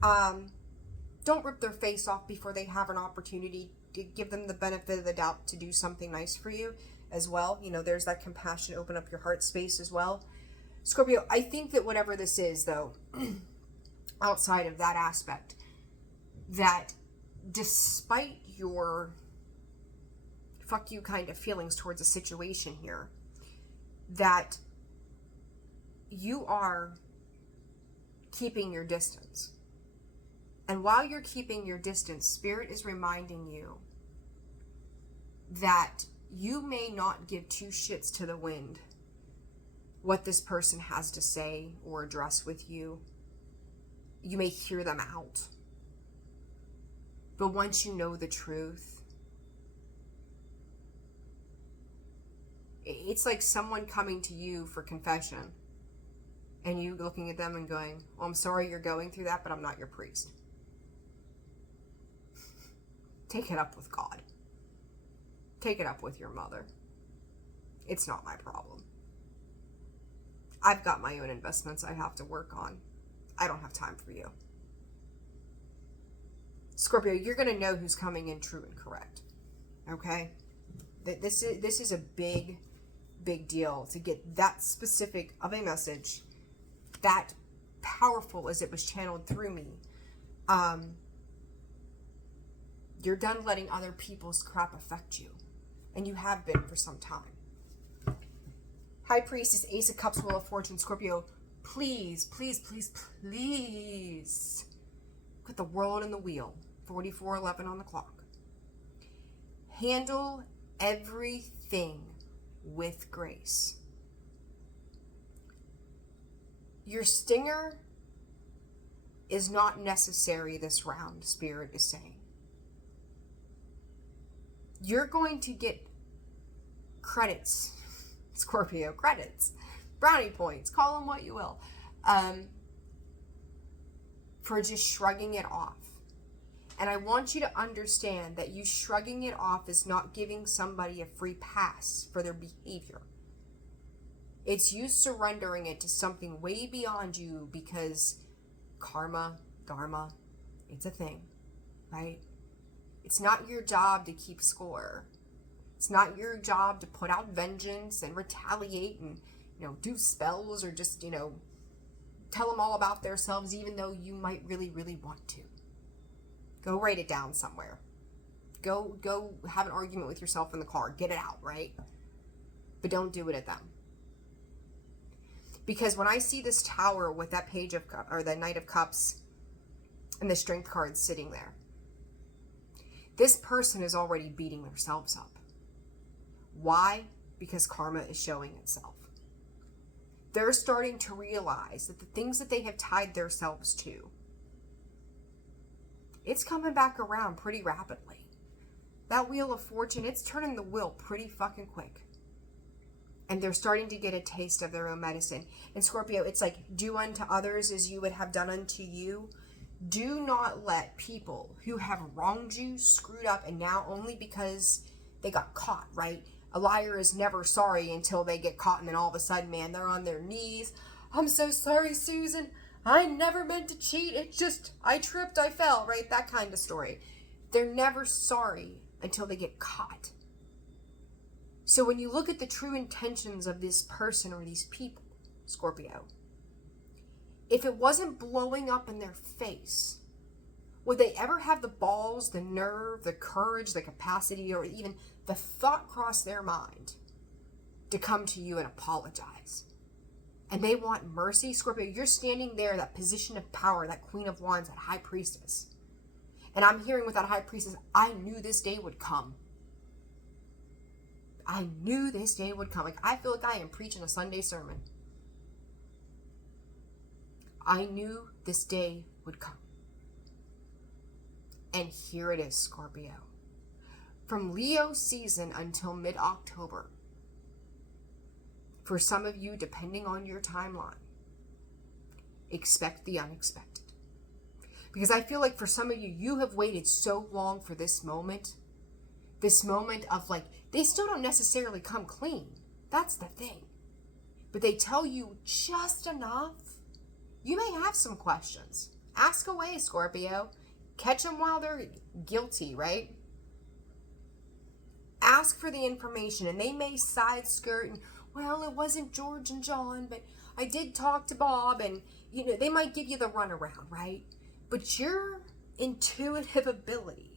Don't rip their face off before they have an opportunity. To give them the benefit of the doubt to do something nice for you as well. There's that compassion, open up your heart space as well. Scorpio, I think that whatever this is, though, outside of that aspect, that despite your fuck you kind of feelings towards a situation here, that you are keeping your distance. And while you're keeping your distance, Spirit is reminding you that you may not give two shits to the wind what this person has to say or address with you. You may hear them out. But once you know the truth, it's like someone coming to you for confession and you looking at them and going, well, I'm sorry you're going through that, but I'm not your priest. Take it up with God. Take it up with your mother. It's not my problem. I've got my own investments I have to work on. I don't have time for you. Scorpio, you're going to know who's coming in true and correct. Okay? This is a big, big deal to get that specific of a message, that powerful as it was channeled through me. You're done letting other people's crap affect you. And you have been for some time. High Priestess, Ace of Cups, Wheel of Fortune, Scorpio, please, please, please, please put the world in the wheel. 44:11 on the clock. Handle everything with grace. Your stinger is not necessary this round, Spirit is saying. You're going to get credits, Scorpio, credits, brownie points, call them what you will, for just shrugging it off. And I want you to understand that you shrugging it off is not giving somebody a free pass for their behavior. It's you surrendering it to something way beyond you, because karma, dharma, it's a thing, right? It's not your job to keep score. It's not your job to put out vengeance and retaliate and, do spells or just, tell them all about themselves, even though you might really, really want to. Go write it down somewhere. Go have an argument with yourself in the car. Get it out, right? But don't do it at them. Because when I see this tower with that page of cups, or the Knight of Cups, and the Strength card sitting there, this person is already beating themselves up. Why? Because karma is showing itself. They're starting to realize that the things that they have tied themselves to, it's coming back around pretty rapidly. That Wheel of Fortune, it's turning the wheel pretty fucking quick. And they're starting to get a taste of their own medicine. And Scorpio, it's like, do unto others as you would have done unto you. Do not let people who have wronged you, screwed up, and now only because they got caught, right? A liar is never sorry until they get caught, and then all of a sudden, man, they're on their knees. I'm so sorry, Susan. I never meant to cheat. It just, I tripped, I fell, right? That kind of story. They're never sorry until they get caught. So when you look at the true intentions of this person or these people, Scorpio, if it wasn't blowing up in their face, would they ever have the balls, the nerve, the courage, the capacity, or even the thought cross their mind to come to you and apologize? And they want mercy? Scorpio, you're standing there, that position of power, that Queen of Wands, that High Priestess. And I'm hearing with that High Priestess, I knew this day would come. I knew this day would come. Like, I feel like I am preaching a Sunday sermon. I knew this day would come. And here it is, Scorpio. From Leo season until mid-October, for some of you, depending on your timeline, expect the unexpected. Because I feel like for some of you, you have waited so long for this moment of like, they still don't necessarily come clean. That's the thing. But they tell you just enough. You may have some questions. Ask away, Scorpio. Catch them while they're guilty, right? Ask for the information, and they may side skirt and, well, it wasn't George and John, but I did talk to Bob, and, they might give you the runaround, right? But your intuitive ability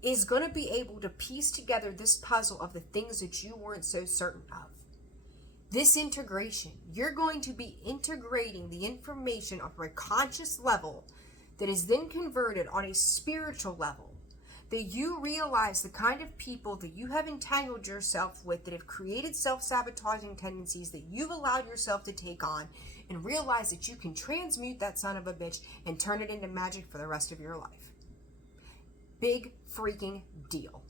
is going to be able to piece together this puzzle of the things that you weren't so certain of. This integration, you're going to be integrating the information on a conscious level that is then converted on a spiritual level, that you realize the kind of people that you have entangled yourself with that have created self-sabotaging tendencies that you've allowed yourself to take on, and realize that you can transmute that son of a bitch and turn it into magic for the rest of your life. Big freaking deal.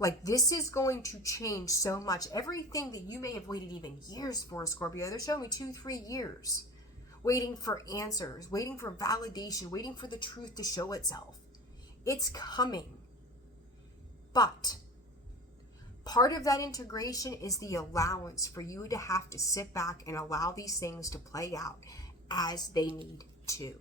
Like, this is going to change so much. Everything that you may have waited even years for, Scorpio, they're showing me 2-3 years. Waiting for answers, waiting for validation, waiting for the truth to show itself. It's coming. But part of that integration is the allowance for you to have to sit back and allow these things to play out as they need to.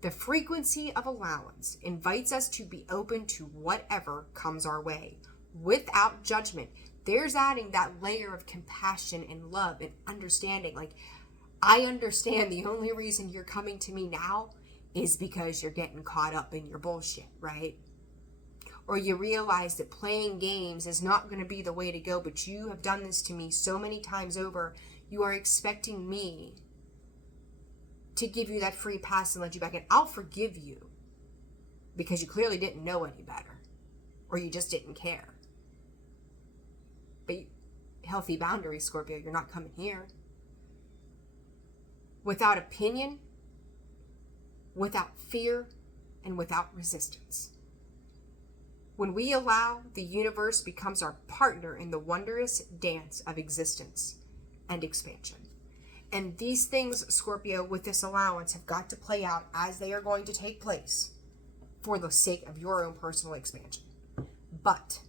The frequency of allowance invites us to be open to whatever comes our way without judgment. There's adding that layer of compassion and love and understanding. Like, I understand the only reason you're coming to me now is because you're getting caught up in your bullshit, right? Or you realize that playing games is not going to be the way to go, but you have done this to me so many times over. You are expecting me to give you that free pass and let you back in. I'll forgive you because you clearly didn't know any better, or you just didn't care. But healthy boundaries, Scorpio, you're not coming here. Without opinion, without fear, and without resistance. When we allow, the universe becomes our partner in the wondrous dance of existence and expansion. And these things, Scorpio, with this allowance have got to play out as they are going to take place for the sake of your own personal expansion. But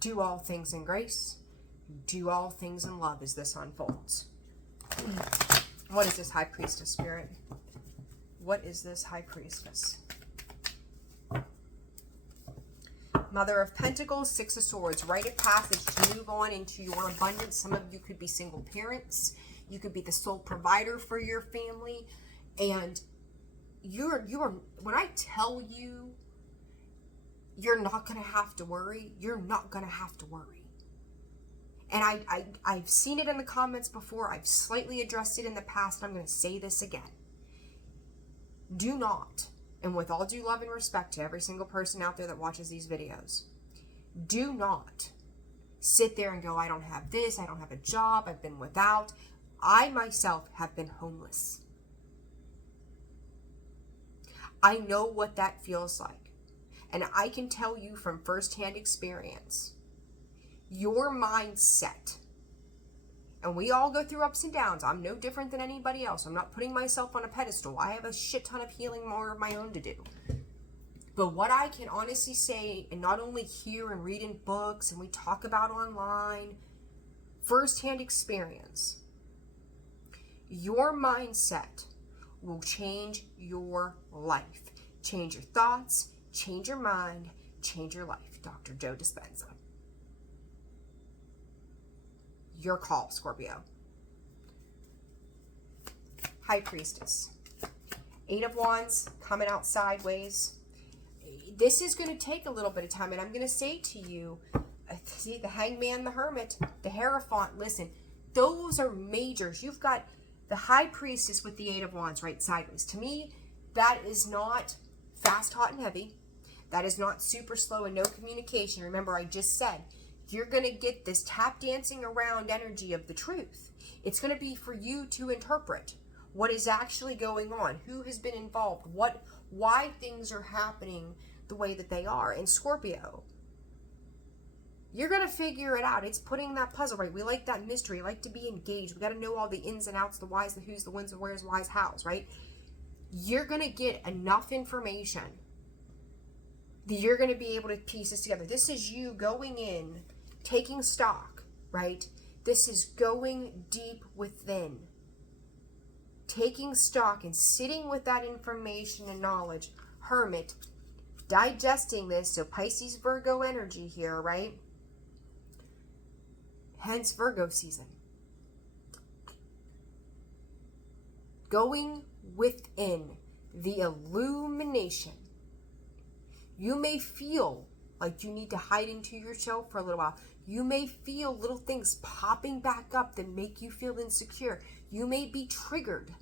do all things in grace, do all things in love as this unfolds. What is this High Priestess, Spirit? What is this High Priestess? Mother of Pentacles, Six of Swords. Rite of passage to move on into your abundance. Some of you could be single parents. You could be the sole provider for your family. And you are, when I tell you, you're not going to have to worry, you're not going to have to worry. And I've seen it in the comments before. I've slightly addressed it in the past. And I'm going to say this again. Do not, and with all due love and respect to every single person out there that watches these videos, do not sit there and go, I don't have this, I don't have a job, I've been without. I myself have been homeless. I know what that feels like. And I can tell you from firsthand experience, your mindset, and we all go through ups and downs. I'm no different than anybody else. I'm not putting myself on a pedestal. I have a shit ton of healing more of my own to do. But what I can honestly say, and not only hear and read in books and we talk about online, firsthand experience, your mindset will change your life. Change your thoughts, change your mind, change your life. Dr. Joe Dispenza. Your call, Scorpio. High Priestess. Eight of Wands coming out sideways. This is going to take a little bit of time, and I'm going to say to you, see, the Hangman, the Hermit, the Hierophant, listen, those are majors. You've got the High Priestess with the Eight of Wands right sideways. To me, that is not fast, hot, and heavy. That is not super slow and no communication. Remember, I just said, you're going to get this tap dancing around energy of the truth. It's going to be for you to interpret what is actually going on, who has been involved, why things are happening the way that they are. And Scorpio, you're going to figure it out. It's putting that puzzle right. We like that mystery. We like to be engaged. We got to know all the ins and outs, the whys, the whos, the whens, the wheres, whys, hows, right? You're going to get enough information that you're going to be able to piece this together. This is you going in, taking stock, right? This is going deep within. Taking stock and sitting with that information and knowledge. Hermit, digesting this. So Pisces, Virgo energy here, right? Hence Virgo season. Going within the illumination. You may feel like you need to hide into your shell for a little while. You may feel little things popping back up that make you feel insecure. You may be triggered.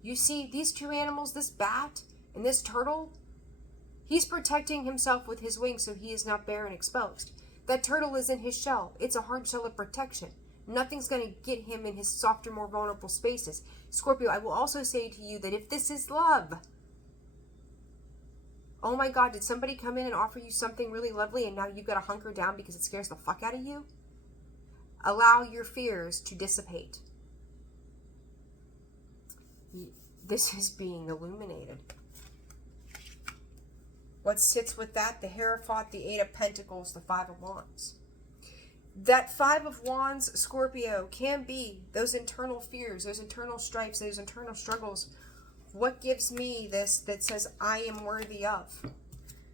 You see, these two animals, this bat and this turtle, he's protecting himself with his wings so he is not bare and exposed. That turtle is in his shell. It's a hard shell of protection. Nothing's going to get him in his softer, more vulnerable spaces. Scorpio, I will also say to you that if this is love, oh my God, did somebody come in and offer you something really lovely and now you've got to hunker down because it scares the fuck out of you? Allow your fears to dissipate. This is being illuminated. What sits with that? The Hierophant, the Eight of Pentacles, the Five of Wands. That Five of Wands, Scorpio, can be those internal fears, those internal stripes, those internal struggles. What gives me this that says I am worthy of?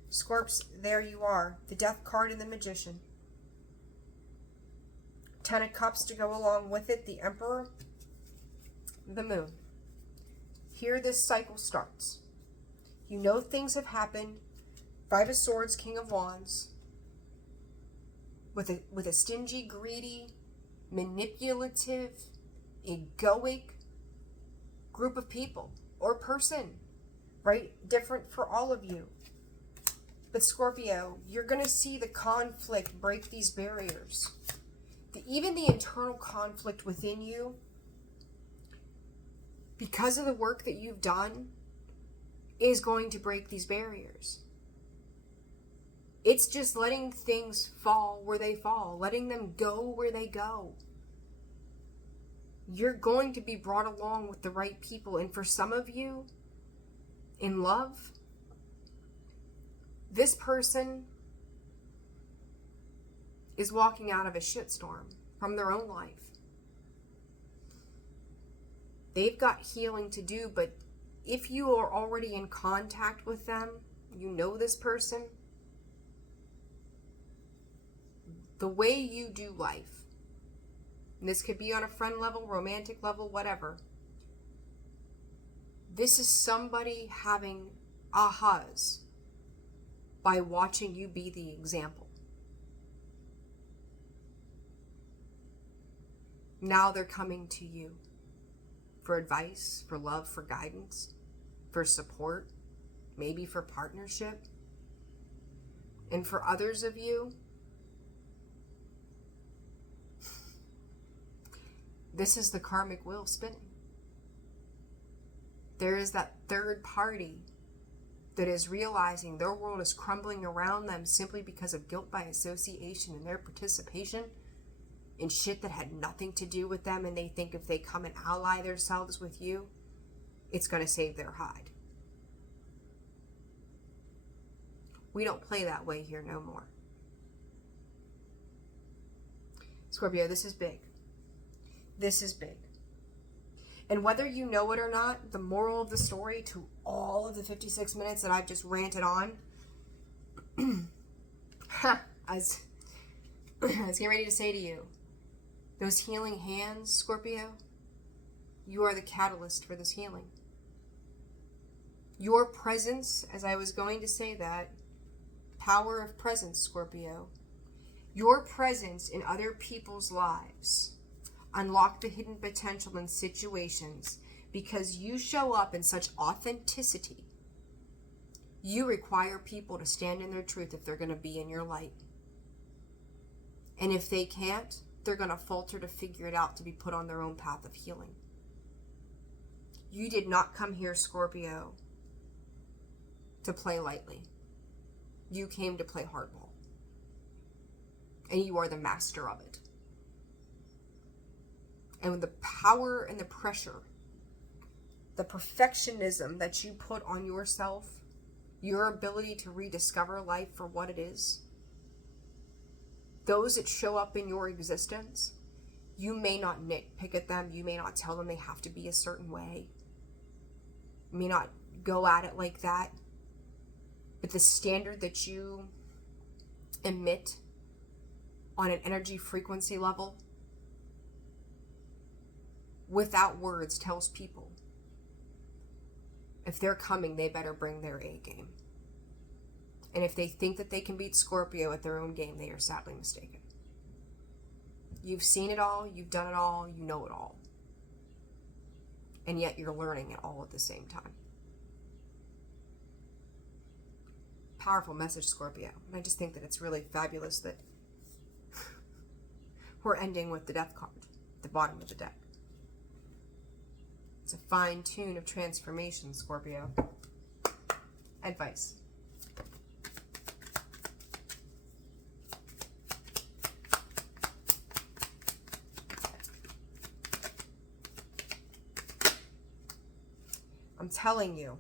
Scorps, there you are. The Death card and the Magician. Ten of Cups to go along with it. The Emperor. The Moon. Here this cycle starts. You know things have happened. Five of Swords, King of Wands. With a stingy, greedy, manipulative, egoic group of people or person, right? Different for all of you. But Scorpio, you're going to see the conflict break these barriers. Even the internal conflict within you, because of the work that you've done, is going to break these barriers. It's just letting things fall where they fall, letting them go where they go. You're going to be brought along with the right people. And for some of you, in love, this person is walking out of a shitstorm from their own life. They've got healing to do, but if you are already in contact with them, you know this person, the way you do life, and this could be on a friend level, romantic level, whatever, this is somebody having ahas by watching you be the example. Now they're coming to you for advice, for love, for guidance, for support, maybe for partnership. And for others of you, this is the karmic wheel spinning. There is that third party that is realizing their world is crumbling around them simply because of guilt by association and their participation in shit that had nothing to do with them, and they think if they come and ally themselves with you, it's going to save their hide. We don't play that way here no more. Scorpio, this is big. This is big. And whether you know it or not, the moral of the story to all of the 56 minutes that I've just ranted on, I was getting ready to say to you, those healing hands, Scorpio, you are the catalyst for this healing. Your presence, as I was going to say that, power of presence, Scorpio, your presence in other people's lives unlock the hidden potential in situations because you show up in such authenticity. You require people to stand in their truth if they're going to be in your light. And if they can't, they're going to falter to figure it out to be put on their own path of healing. You did not come here, Scorpio, to play lightly. You came to play hardball. And you are the master of it. And with the power and the pressure, the perfectionism that you put on yourself, your ability to rediscover life for what it is, those that show up in your existence, you may not nitpick at them. You may not tell them they have to be a certain way. You may not go at it like that. But the standard that you emit on an energy frequency level, without words, tells people if they're coming, they better bring their A game. And if they think that they can beat Scorpio at their own game, they are sadly mistaken. You've seen it all, you've done it all, you know it all. And yet you're learning it all at the same time. Powerful message, Scorpio. And I just think that it's really fabulous that we're ending with the Death card at the bottom of the deck. It's a fine tune of transformation, Scorpio. Advice. I'm telling you,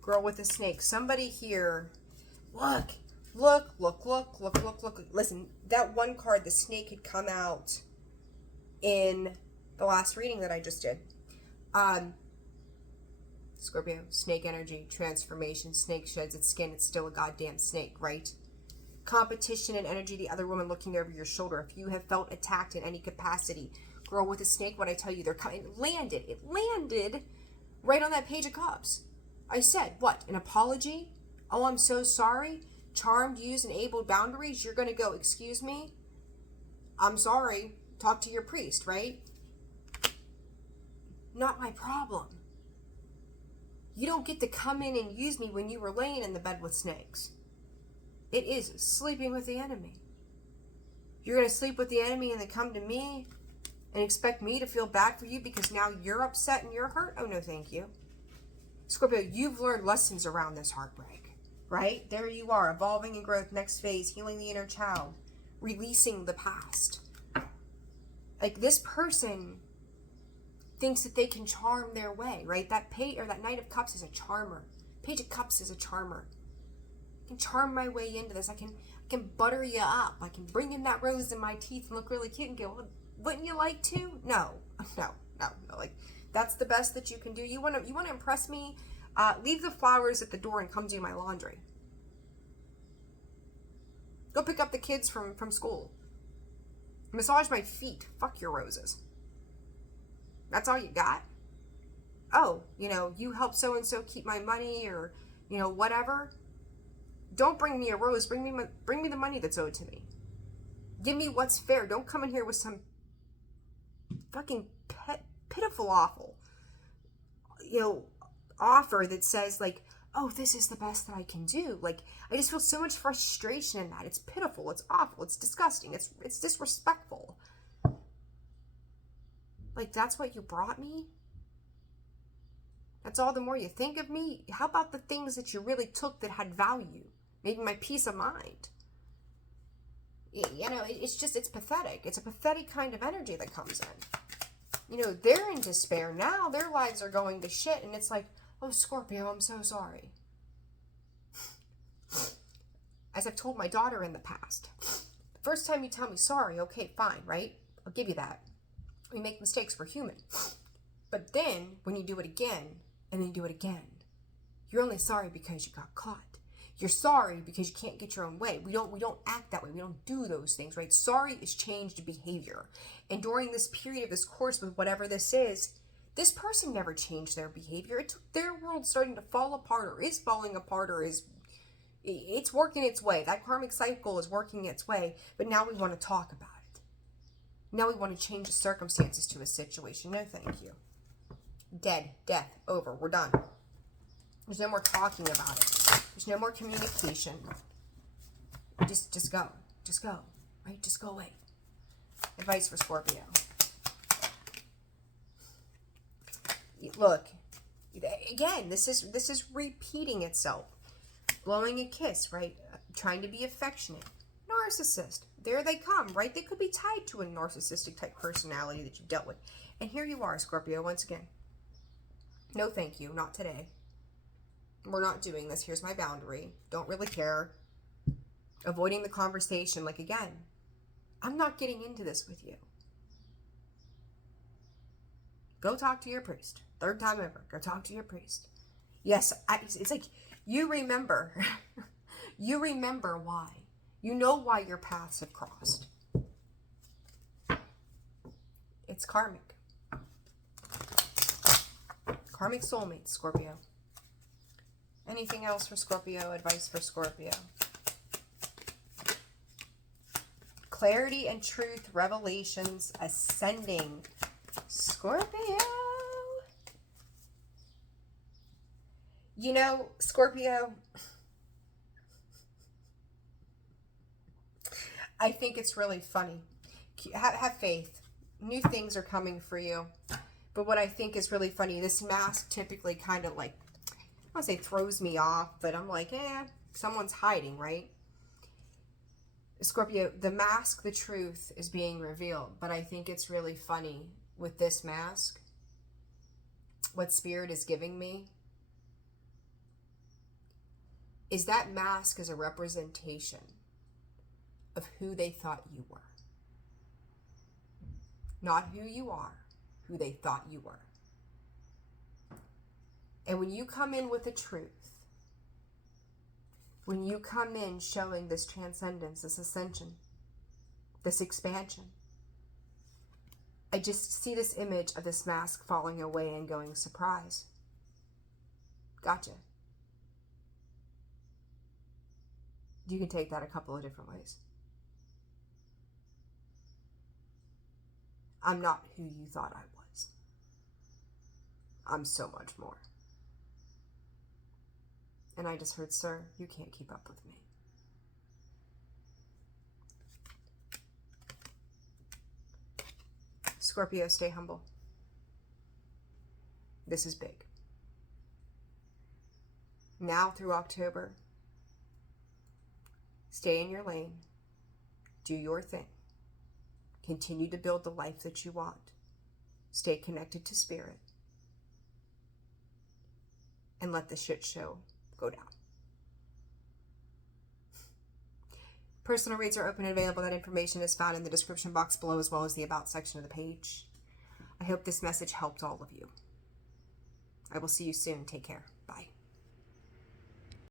girl with the snake, somebody here, look. Listen, that one card, the snake, had come out in the last reading that I just did. Scorpio, snake energy, transformation, snake sheds its skin, it's still a goddamn snake, right? Competition and energy, the other woman looking over your shoulder. If you have felt attacked in any capacity, girl with a snake, what I tell you, they're coming. It landed right on that Page of Cups. I said, what, an apology? Oh, I'm so sorry. Charmed, used, enabled boundaries. You're going to go, excuse me? I'm sorry. Talk to your priest, right? Not my problem. You don't get to come in and use me when you were laying in the bed with snakes. It is sleeping with the enemy. You're going to sleep with the enemy and then come to me and expect me to feel bad for you because now you're upset and you're hurt? Oh, no, thank you. Scorpio, you've learned lessons around this heartbreak, right? There you are, evolving in growth, next phase, healing the inner child, releasing the past. Like, this person thinks that they can charm their way, right? That Knight of Cups is a charmer. Page of Cups is a charmer. I can charm my way into this. I can butter you up. I can bring in that rose in my teeth and look really cute and go, well, wouldn't you like to? No. Like, that's the best that you can do. You want to impress me? Leave the flowers at the door and come do my laundry. Go pick up the kids from school. Massage my feet. Fuck your roses. That's all you got? Oh, you help so-and-so keep my money, or, whatever. Don't bring me a rose. Bring me the money that's owed to me. Give me what's fair. Don't come in here with some fucking pitiful, awful, offer that says, like, oh, this is the best that I can do. Like, I just feel so much frustration in that. It's pitiful. It's awful. It's disgusting. It's disrespectful. Like, that's what you brought me? That's all the more you think of me? How about the things that you really took that had value? Maybe my peace of mind. It's pathetic. It's a pathetic kind of energy that comes in. They're in despair now. Their lives are going to shit. And it's like, oh, Scorpio, I'm so sorry. As I've told my daughter in the past, the first time you tell me sorry, okay, fine, right? I'll give you that. We make mistakes, we're human. But then, when you do it again, and then you do it again, you're only sorry because you got caught. You're sorry because you can't get your own way. We don't act that way. We don't do those things, right? Sorry is changed behavior. And during this period of this course with whatever this is, this person never changed their behavior. It took their world starting to fall apart, or is falling apart, or it's working its way. That karmic cycle is working its way. But now we want to talk about it. Now we want to change the circumstances to a situation. No, thank you. Dead. Death. Over. We're done. There's no more talking about it. There's no more communication. Just go. Just go. Right? Just go away. Advice for Scorpio. Look. Again, this is repeating itself. Blowing a kiss, right? Trying to be affectionate. Narcissist. There they come, right? They could be tied to a narcissistic type personality that you've dealt with. And here you are, Scorpio, once again. No, thank you. Not today. We're not doing this. Here's my boundary. Don't really care. Avoiding the conversation. Like, again, I'm not getting into this with you. Go talk to your priest. Third time ever. Go talk to your priest. Yes, it's like you remember. You remember why. You know why your paths have crossed. It's karmic. Karmic soulmates, Scorpio. Anything else for Scorpio? Advice for Scorpio. Clarity and truth, revelations, ascending. Scorpio. Scorpio, I think it's really funny. Have faith. New things are coming for you. But what I think is really funny, this mask typically kind of like, I don't want to say throws me off, but I'm like, someone's hiding, right? Scorpio, the mask, the truth is being revealed. But I think it's really funny with this mask. What Spirit is giving me is that mask is a representation of who they thought you were. Not who you are, who they thought you were. And when you come in with the truth, when you come in showing this transcendence, this ascension, this expansion, I just see this image of this mask falling away and going, surprise. Gotcha. You can take that a couple of different ways. I'm not who you thought I was. I'm so much more. And I just heard, sir, you can't keep up with me. Scorpio, stay humble. This is big. Now through October, stay in your lane. Do your thing. Continue to build the life that you want. Stay connected to Spirit. And let the shit show go down. Personal reads are open and available. That information is found in the description box below, as well as the About section of the page. I hope this message helped all of you. I will see you soon. Take care.